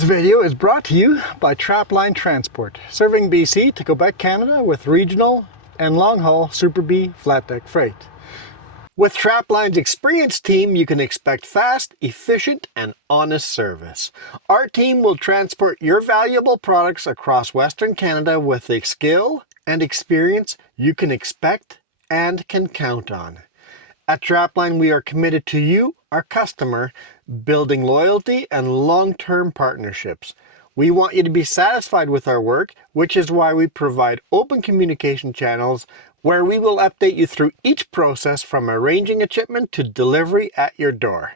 This video is brought to you by Trapline Transport, serving BC to Quebec, Canada with regional and long-haul Super B flat deck freight. With Trapline's experienced team, you can expect fast, efficient, and honest service. Our team will transport your valuable products across Western Canada with the skill and experience you can expect and can count on. At Trapline, we are committed to you, our customer, building loyalty and long-term partnerships. We want you to be satisfied with our work, which is why we provide open communication channels where we will update you through each process from arranging a shipment to delivery at your door.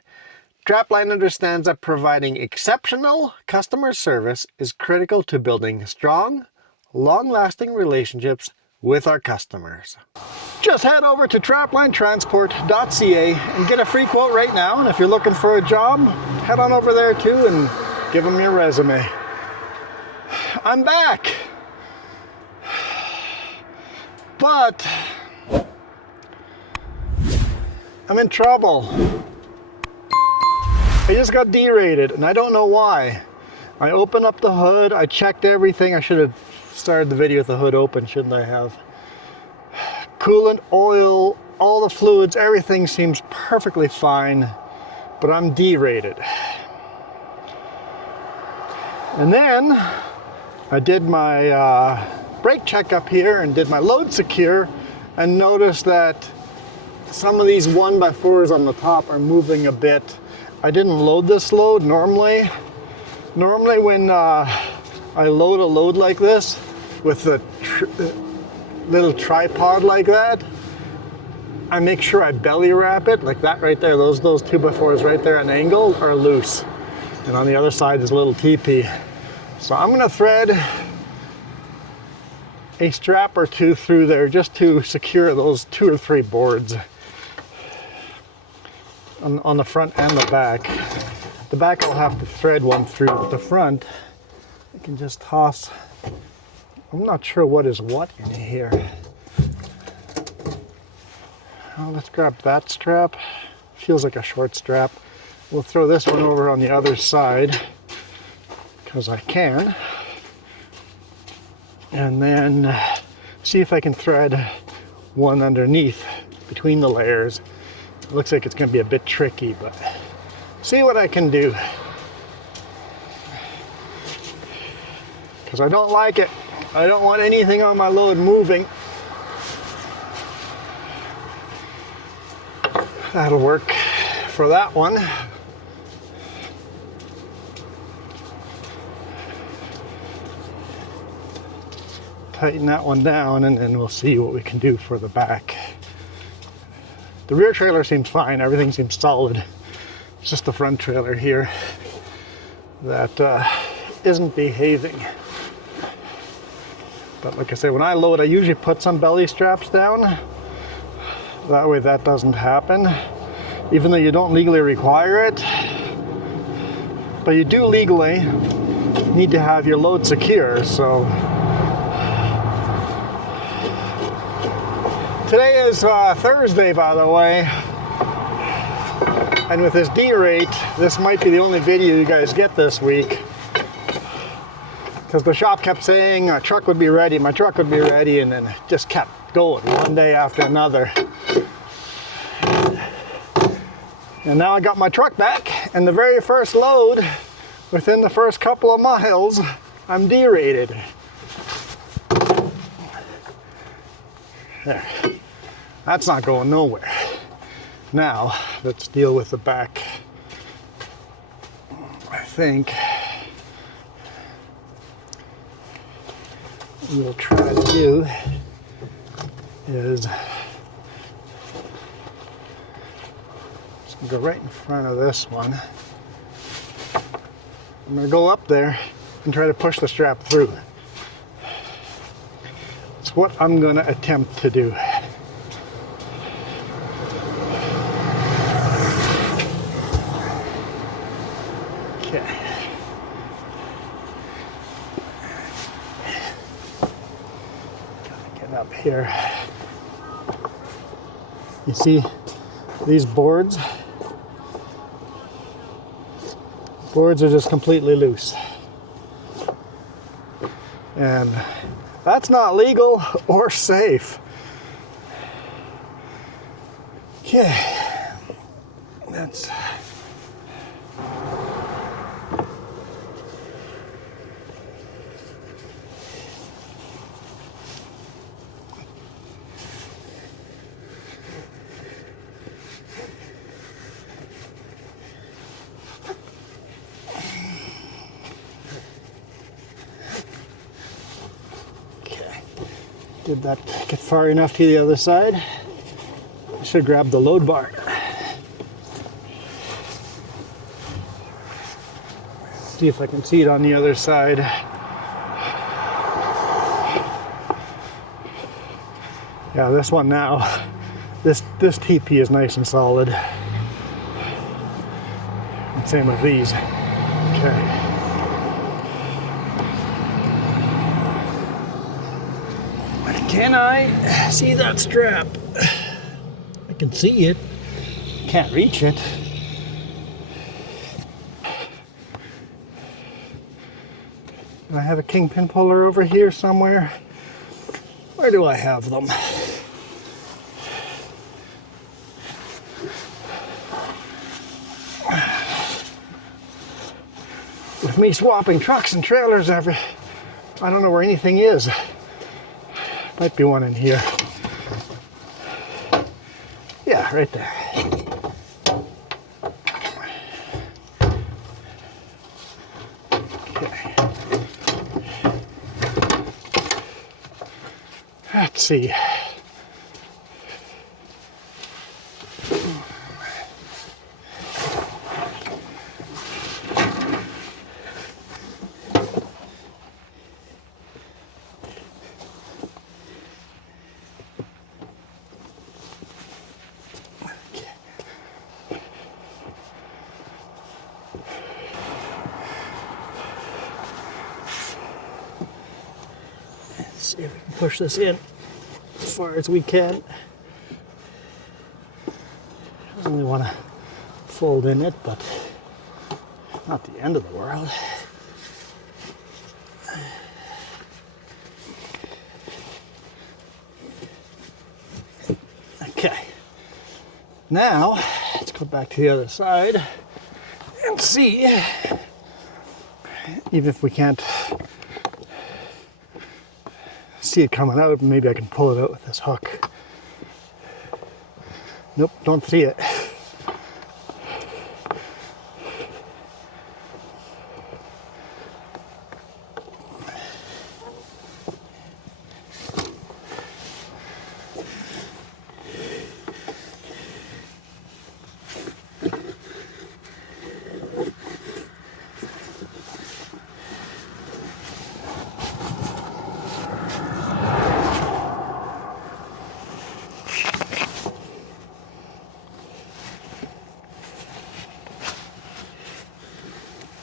Trapline understands that providing exceptional customer service is critical to building strong, long-lasting relationships with our customers. Just head over to traplineTransport.ca and get a free quote right now. And if you're looking for a job, head on over there too and give them your resume. I'm back, but I'm in trouble. I just got derated and I don't know why. I opened up the hood, I checked everything. I should have started the video with the hood open, shouldn't I have? Coolant, oil, all the fluids, everything seems perfectly fine, but I'm derated. And then I did my brake check up here and did my load secure and noticed that some of these 1x4s on the top are moving a bit. I didn't load this load normally. Normally when I load a load like this with the little tripod like that, I make sure I belly wrap it like that right there. Those 2x4s right there at an angle are loose. And on the other side is a little TP. So I'm gonna thread a strap or two through there just to secure those 2 or 3 boards on the front and the back. The back I'll have to thread one through, but the front I can just toss. I'm not sure what is what in here. Oh, let's grab that strap. Feels like a short strap. We'll throw this one over on the other side because I can. And then see if I can thread one underneath between the layers. It looks like it's going to be a bit tricky, but see what I can do. Because I don't like it. I don't want anything on my load moving. That'll work for that one. Tighten that one down and then we'll see what we can do for the back. The rear trailer seems fine, everything seems solid. It's just the front trailer here that isn't behaving. But like I say, when I load, I usually put some belly straps down. That way that doesn't happen. Even though you don't legally require it. But you do legally need to have your load secure, so. Today is Thursday, by the way. And with this D-rate, this might be the only video you guys get this week. Because the shop kept saying a truck would be ready, my truck would be ready, and then it just kept going one day after another. And now I got my truck back, and the very first load, within the first couple of miles, I'm derated. There. That's not going nowhere. Now, let's deal with the back. I think what we'll try to do is just go right in front of this one. I'm going to go up there and try to push the strap through. It's what I'm going to attempt to do. Okay. Gotta get up here. You see these boards? Boards are just completely loose. And that's not legal or safe. Okay, that's... Did that get far enough to the other side? I should grab the load bar. See if I can see it on the other side. Yeah, this one now. This TP is nice and solid. And same with these. Okay. Can I see that strap? I can see it. Can't reach it. I have a kingpin puller over here somewhere. Where do I have them? With me swapping trucks and trailers I don't know where anything is. Might be one in here. Yeah, right there. Okay. Let's see. See if we can push this in as far as we can. I only want to fold in it, but not the end of the world. Okay. Now, let's go back to the other side and see, even if we can't see it coming out, maybe I can pull it out with this hook. Nope, don't see it.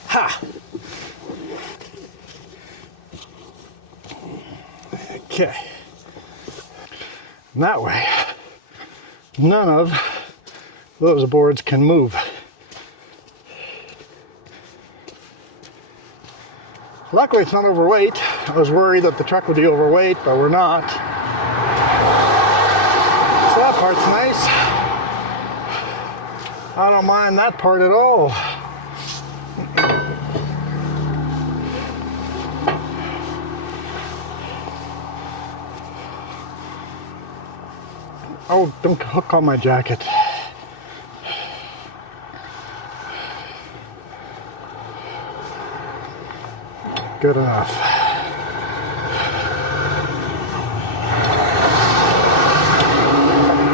Ha! Okay. And that way, none of those boards can move. Luckily it's not overweight. I was worried that the truck would be overweight, but we're not. So that part's nice. I don't mind that part at all. Oh, don't hook on my jacket. Good enough.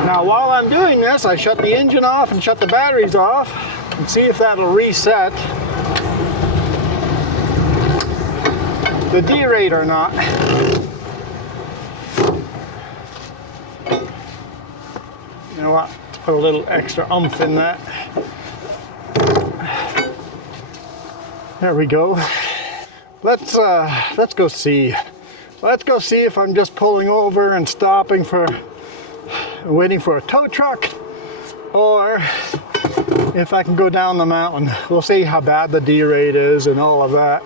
Now while I'm doing this, I shut the engine off and shut the batteries off and see if that'll reset the D rate or not. You know what? Let's put a little extra oomph in that. There we go. Let's go see. Let's go see if I'm just pulling over and stopping for waiting for a tow truck, or if I can go down the mountain. We'll see how bad the D rate is and all of that.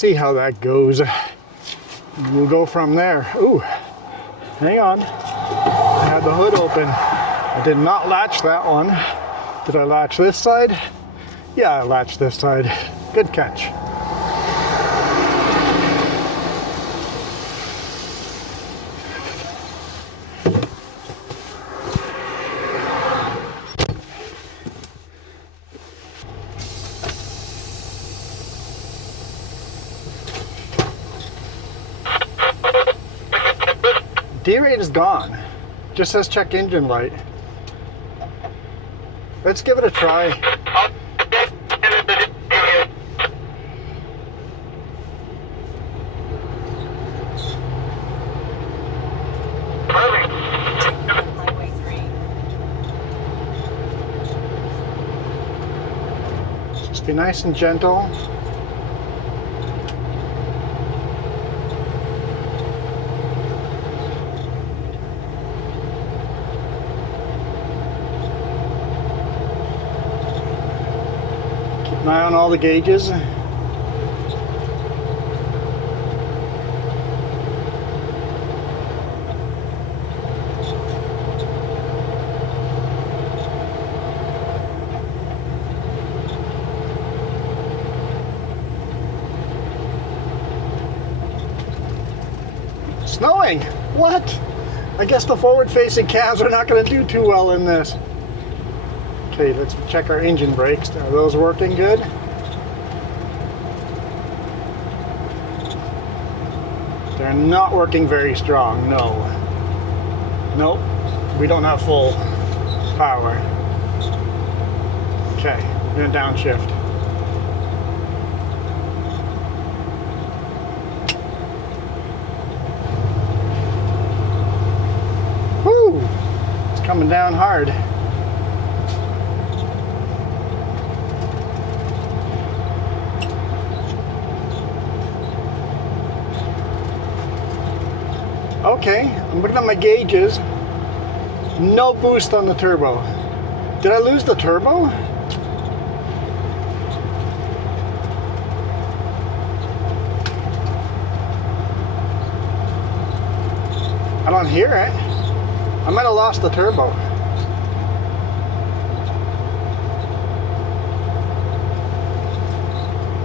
see how that goes. We'll go from there. Ooh, hang on. I had the hood open. I did not latch that one. Did I latch this side? Yeah, I latched this side. Good catch. D-rate is gone. Just says check engine light. Let's give it a try. Highway 3. Just be nice and gentle. Keep an eye on all the gauges. Snowing! What? I guess the forward-facing cams are not going to do too well in this. Okay, let's check our engine brakes. Are those working good? They're not working very strong, no. Nope, we don't have full power. Okay, we're going to downshift. Woo! It's coming down hard. Okay, I'm looking at my gauges. No boost on the turbo. Did I lose the turbo? I don't hear it. I might have lost the turbo.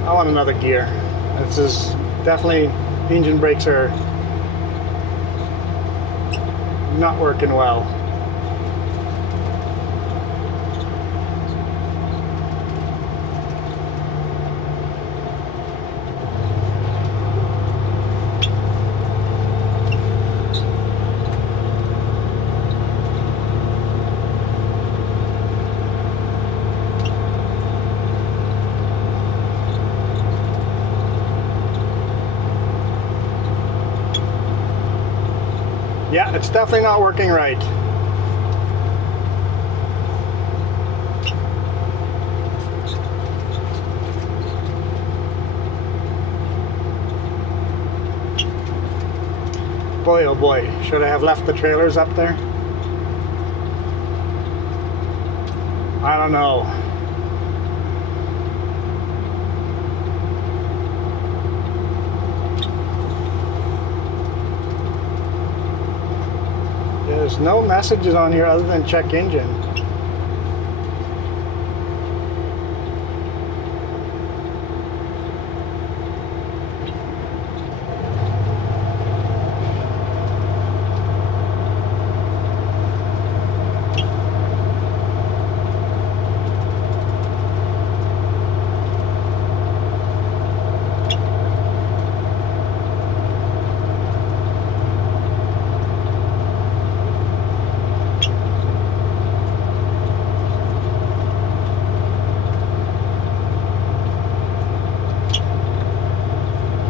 I want another gear. This is definitely, engine brakes are not working well. Yeah, it's definitely not working right. Boy, oh boy, should I have left the trailers up there? I don't know. There's no messages on here other than check engine.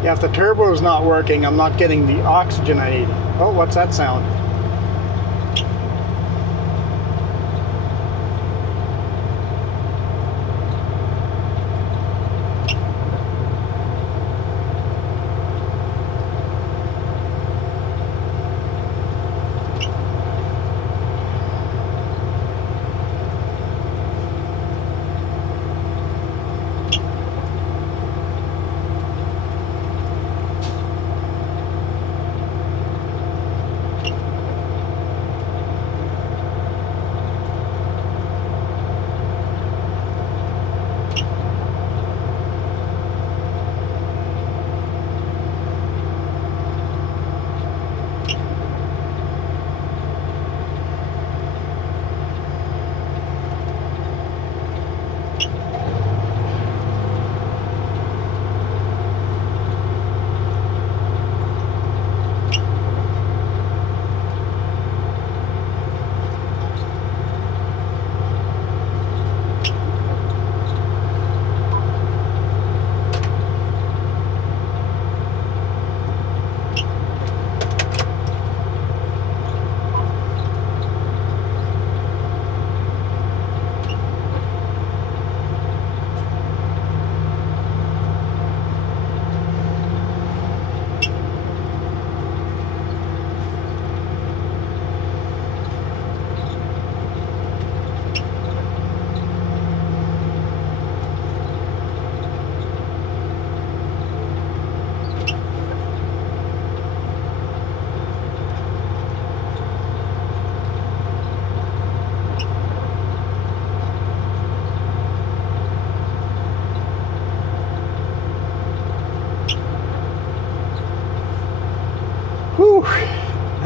Yeah, if the turbo is not working, I'm not getting the oxygen I need. Oh, what's that sound?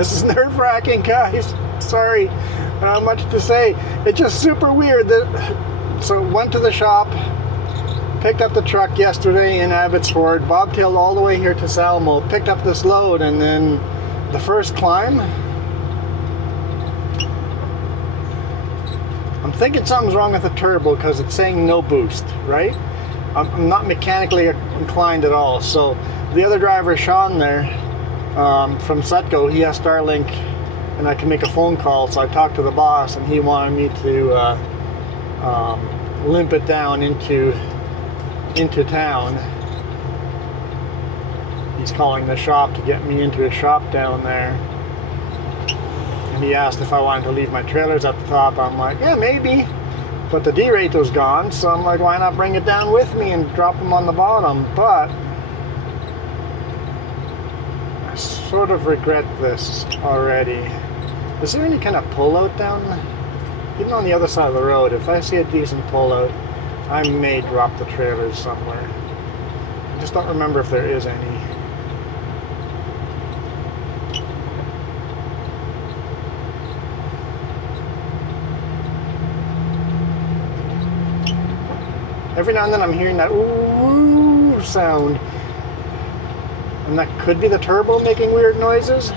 This is nerve-wracking, guys. Sorry, not much to say. It's just super weird that. So went to the shop, picked up the truck yesterday in Abbotsford, bobtailed all the way here to Salmo, picked up this load, and then the first climb, I'm thinking something's wrong with the turbo because it's saying no boost, right? I'm not mechanically inclined at all. So the other driver, Sean there, from Setco, he has Starlink and I can make a phone call. So I talked to the boss and he wanted me to limp it down into town. He's calling the shop to get me into a shop down there. And he asked if I wanted to leave my trailers at the top. I'm like, yeah, maybe. But the D-rate was gone, so I'm like, why not bring it down with me and drop them on the bottom? But I sort of regret this already. Is there any kind of pullout down? Even on the other side of the road, if I see a decent pullout, I may drop the trailers somewhere. I just don't remember if there is any. Every now and then I'm hearing that ooh sound. And that could be the turbo making weird noises.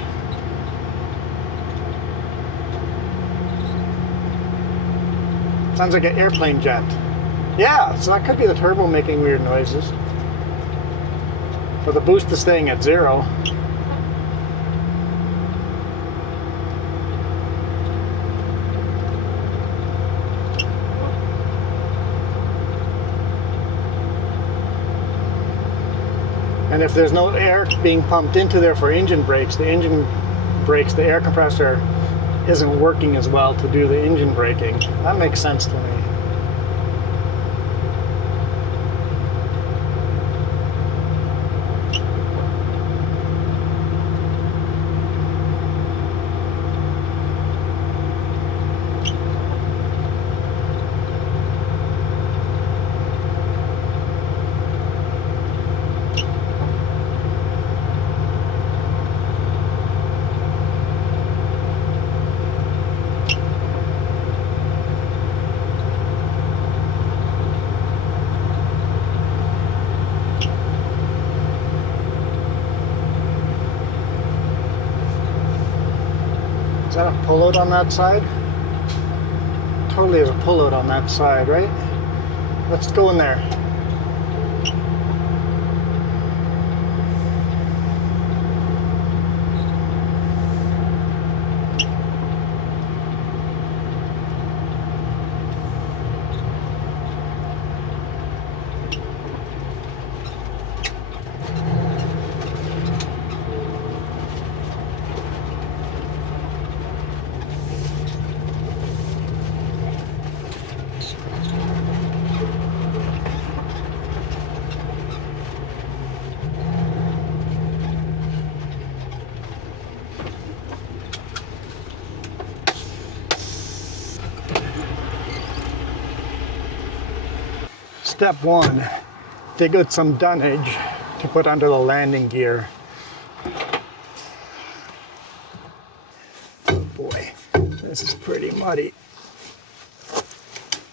Sounds like an airplane jet. Yeah, so that could be the turbo making weird noises. But the boost is staying at 0. And if there's no air being pumped into there for engine brakes, the air compressor isn't working as well to do the engine braking. That makes sense to me. Is that a pullout on that side? Totally is a pullout on that side, right? Let's go in there. Step 1, dig out some dunnage to put under the landing gear. Oh boy, this is pretty muddy.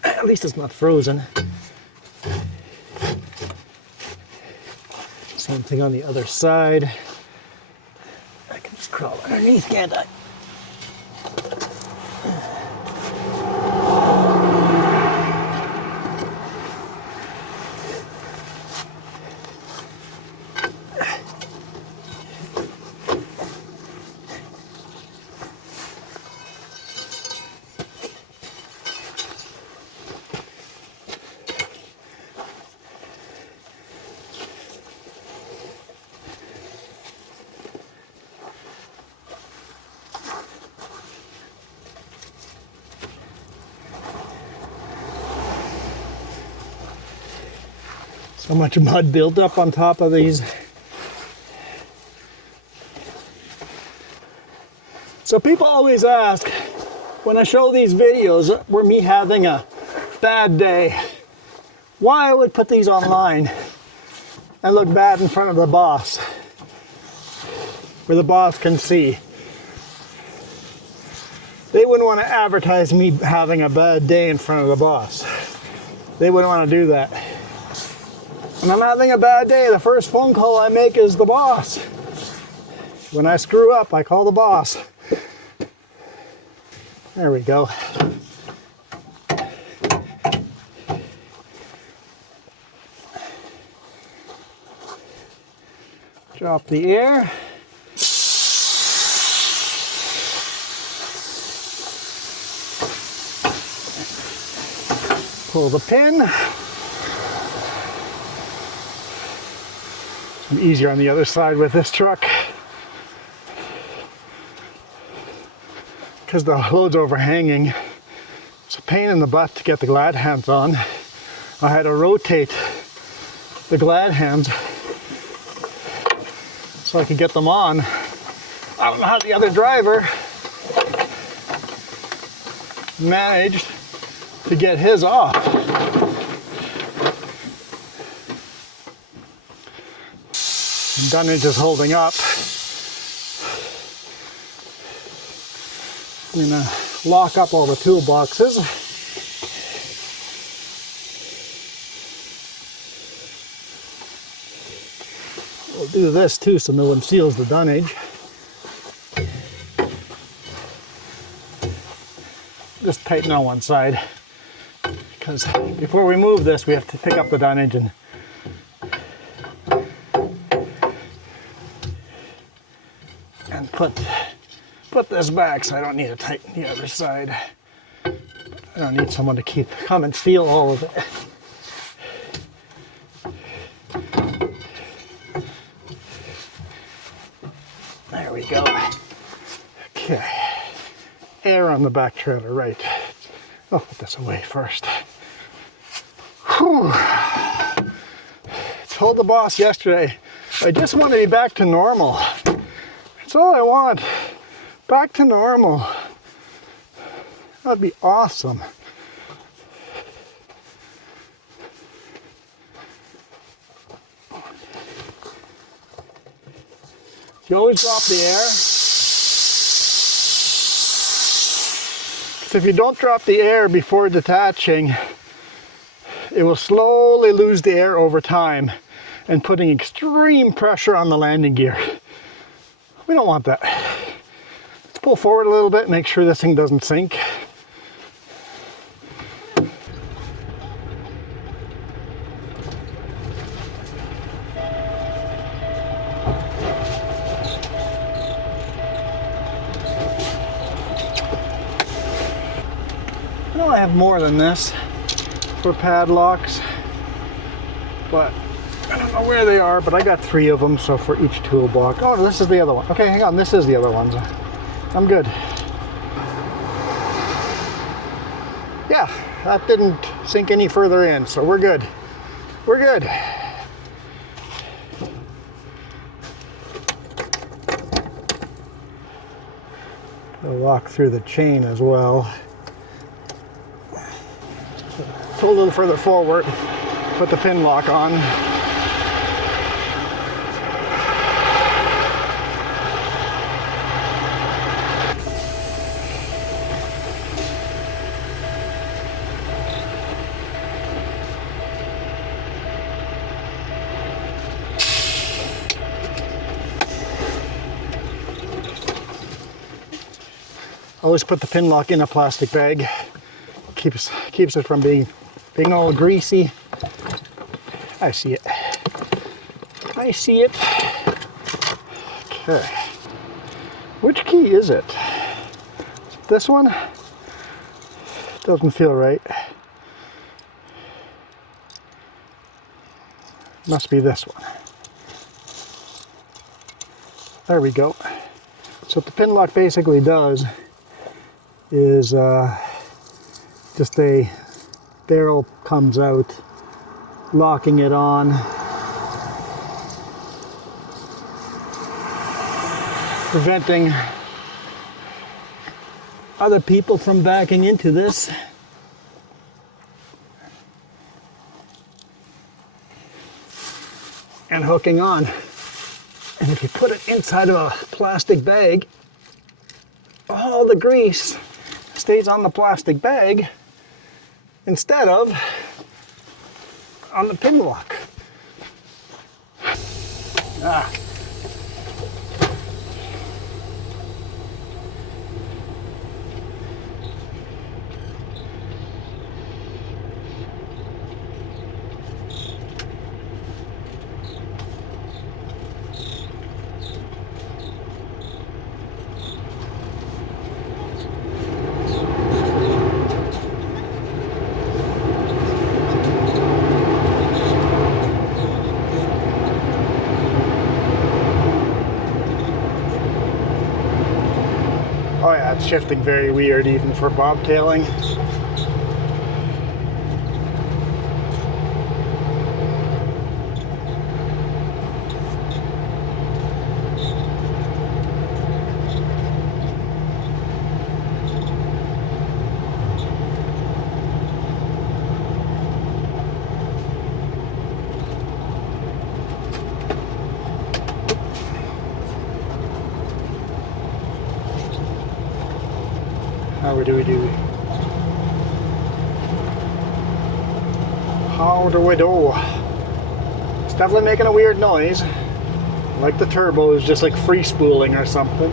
At least it's not frozen. Same thing on the other side. I can just crawl underneath, can't I? So much mud built up on top of these. So people always ask, when I show these videos where me having a bad day, why I would put these online and look bad in front of the boss, where the boss can see. wouldn't want to advertise me having a bad day in front of the boss. They wouldn't want to do that. When I'm having a bad day, the first phone call I make is the boss. When I screw up, I call the boss. There we go. Drop the air. Pull the pin. It's easier on the other side with this truck because the load's overhanging. It's a pain in the butt to get the glad hands on. I had to rotate the glad hands so I could get them on. I don't know how the other driver managed to get his off. The dunnage is holding up. I'm gonna lock up all the toolboxes. We'll do this too so no one steals the dunnage. Just tighten on one side, because before we move this we have to pick up the dunnage and put this back, so I don't need to tighten the other side. I don't need someone to come and steal all of it. There we go. Okay. Air on the back trailer, right. I'll put this away first. Whew. Told the boss yesterday, I just want to be back to normal. That's all I want. Back to normal. That'd be awesome. You always drop the air. So if you don't drop the air before detaching, it will slowly lose the air over time and putting extreme pressure on the landing gear. We don't want that. Let's pull forward a little bit, make sure this thing doesn't sink. I know I have more than this for padlocks, but I don't know where they are, but I got 3 of them, so for each toolbox. Oh, this is the other one. Okay, hang on, this is the other ones. I'm good. Yeah, that didn't sink any further in, so we're good. We're good. I'll walk through the chain as well. Pull a little further forward, put the pin lock on. Always put the pin lock in a plastic bag. Keeps it from being all greasy. I see it. I see it. Okay. Which key is it? This one? Doesn't feel right. Must be this one. There we go. So what the pin lock basically does is just a barrel comes out, locking it on, preventing other people from backing into this. And hooking on. And if you put it inside of a plastic bag, all the grease stays on the plastic bag instead of on the pin lock. Ah. Oh yeah, it's shifting very weird even for bobtailing. How do we do? How do we do? It's definitely making a weird noise. Like the turbo is just like free spooling or something.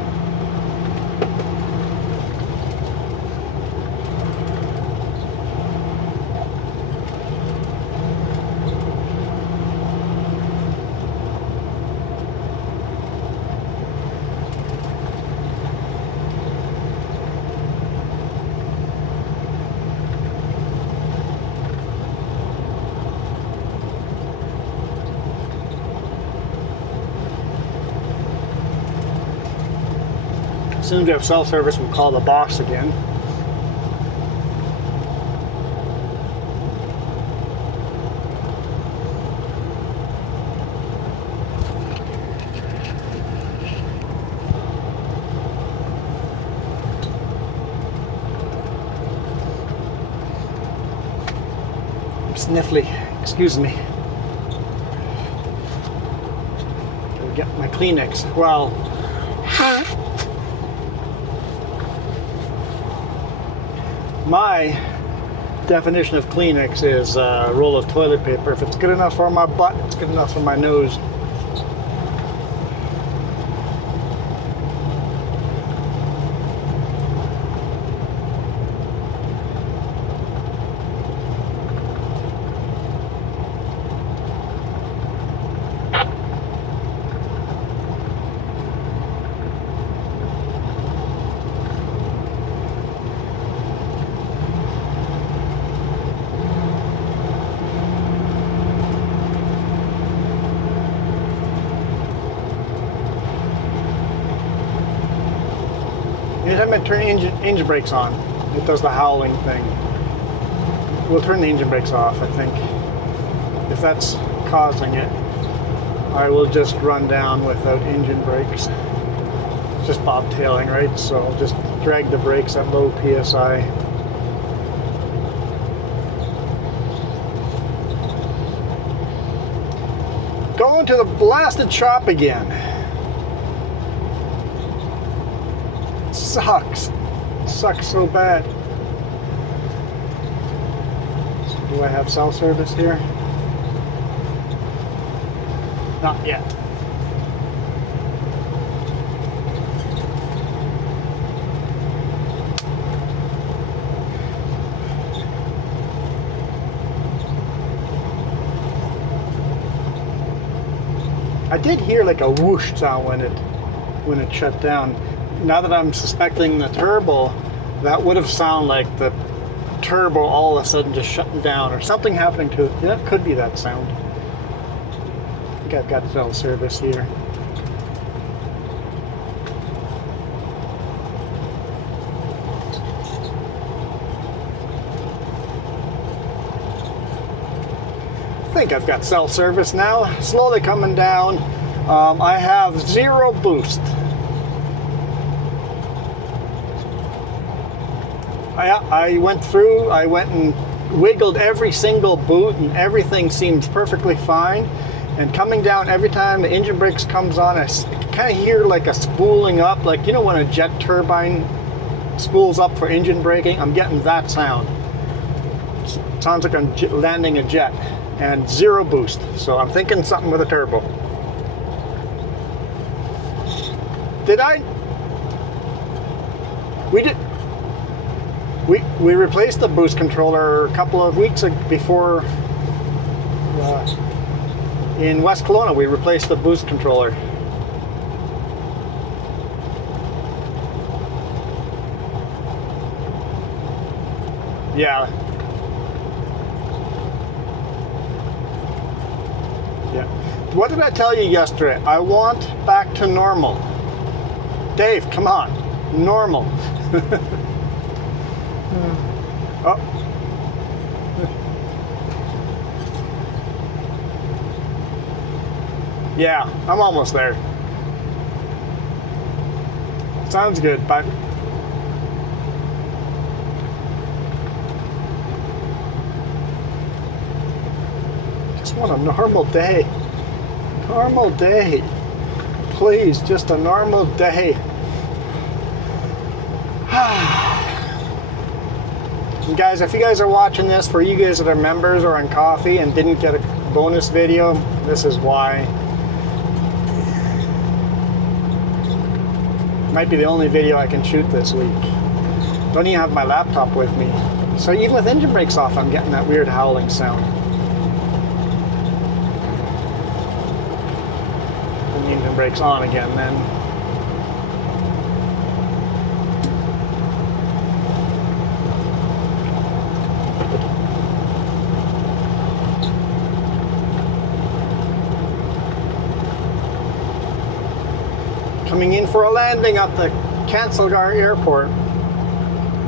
As soon as we have self-service, we'll call the boss again. I'm sniffly, excuse me. Gotta get my Kleenex. Well, my definition of Kleenex is a roll of toilet paper. If it's good enough for my butt, it's good enough for my nose. Anytime I turn engine brakes on, it does the howling thing. We'll turn the engine brakes off, I think. If that's causing it, I will just run down without engine brakes. It's just bobtailing, right? So I'll just drag the brakes at low PSI. Going to the blasted shop again. Sucks. Sucks so bad. So do I have cell service here? Not yet. I did hear like a whoosh sound when it shut down. Now that I'm suspecting the turbo, that would have sounded like the turbo all of a sudden just shutting down or something happening to it. Yeah, that could be that sound. I think I've got cell service here. I think I've got cell service now. Slowly coming down. I have 0 boost. I went and wiggled every single boot and everything seems perfectly fine. And coming down, every time the engine brakes comes on, I kind of hear like a spooling up, like, you know, when a jet turbine spools up for engine braking, I'm getting that sound. Sounds like I'm landing a jet, and zero boost. So I'm thinking something with a turbo. Did I? We did. We replaced the boost controller a couple of weeks before. In West Kelowna, we replaced the boost controller. Yeah. Yeah. What did I tell you yesterday? I want back to normal. Dave, come on. Normal. Oh. Yeah, I'm almost there. Sounds good, but just want a normal day. Normal day. Please, just a normal day. And guys, if you guys are watching this, for you guys that are members or on coffee and didn't get a bonus video, this is why. Might be the only video I can shoot this week. Don't even have my laptop with me. So even with engine brakes off, I'm getting that weird howling sound. And the engine brakes on again then. Coming in for a landing at the Castlegar Airport.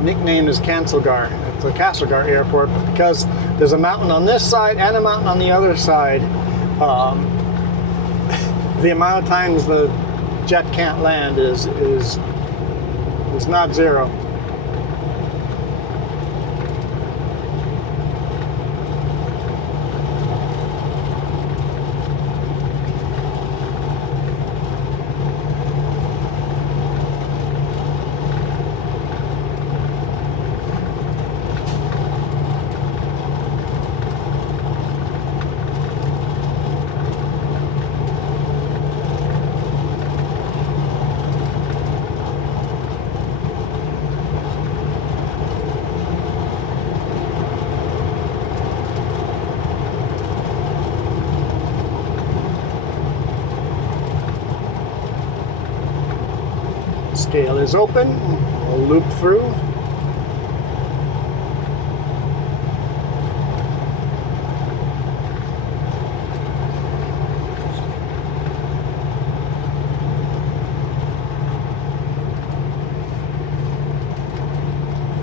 Nickname is Castlegar. It's the Castlegar Airport because there's a mountain on this side and a mountain on the other side. The amount of times the jet can't land is not zero. Scale is open. We'll loop through.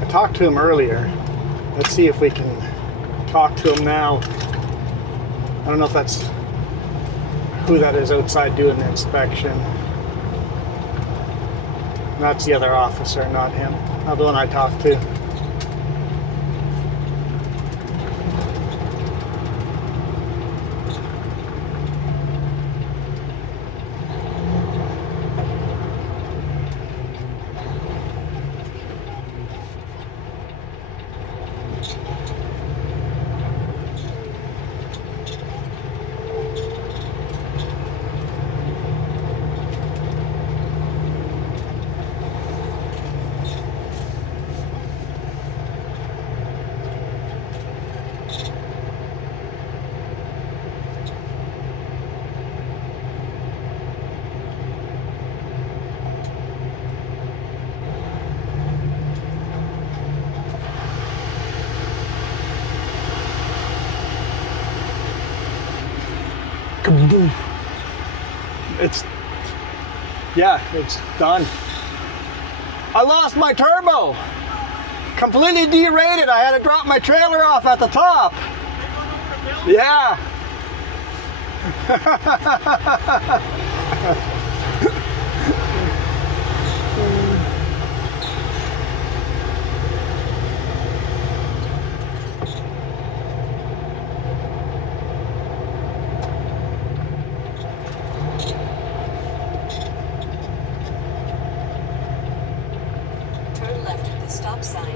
I talked to him earlier. Let's see if we can talk to him now. I don't know if that's who that is outside doing the inspection. That's the other officer, not him. Not the one I talked to. It's done. I lost my turbo. Completely derated. I had to drop my trailer off at the top. Yeah. Turn left sign.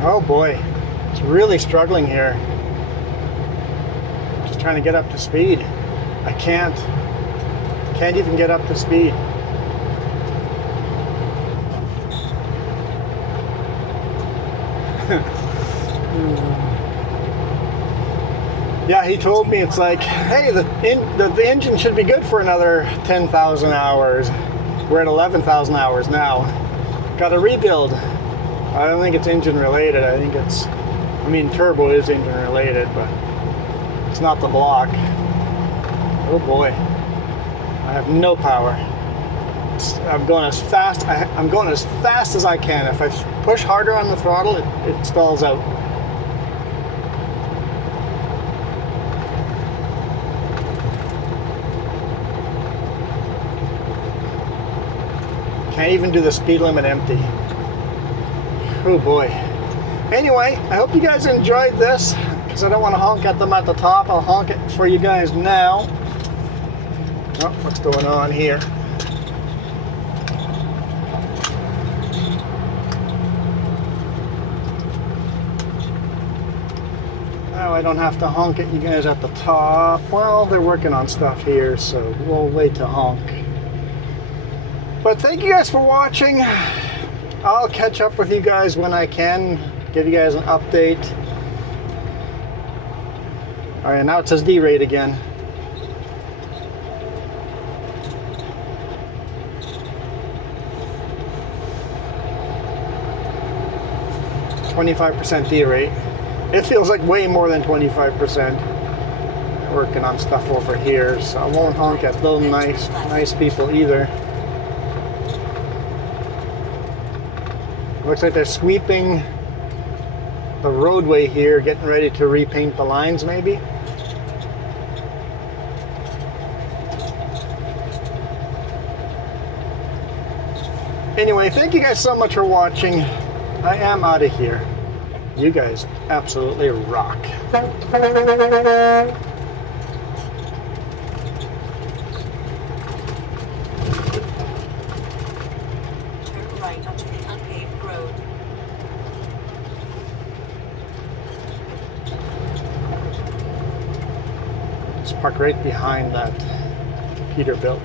Oh boy, it's really struggling here. Just trying to get up to speed. I can't even get up to speed. Yeah, he told me, it's like, hey, the engine should be good for another 10,000 hours. We're at 11,000 hours now. Got to rebuild. I don't think it's engine related. I think it's, I mean, turbo is engine related, but it's not the block. Oh boy, I have no power. I'm going as fast. I'm going as fast as I can. If I push harder on the throttle, it stalls out. Can't even do the speed limit empty. Oh boy. Anyway, I hope you guys enjoyed this, because I don't want to honk at them at the top. I'll honk it for you guys now. Oh, what's going on here? Now I don't have to honk at you guys at the top. Well, they're working on stuff here, so we'll wait to honk. But thank you guys for watching. I'll catch up with you guys when I can, give you guys an update. All right, now it says D-rate again. %, D-rate. It feels like way more than 25%. Working on stuff over here, so I won't honk at those nice people either. Looks like they're sweeping the roadway here, getting ready to repaint the lines maybe. Anyway, thank you guys so much for watching. I am out of here. You guys absolutely rock. Turn right onto the unpaved road. Just park right behind that Peterbilt.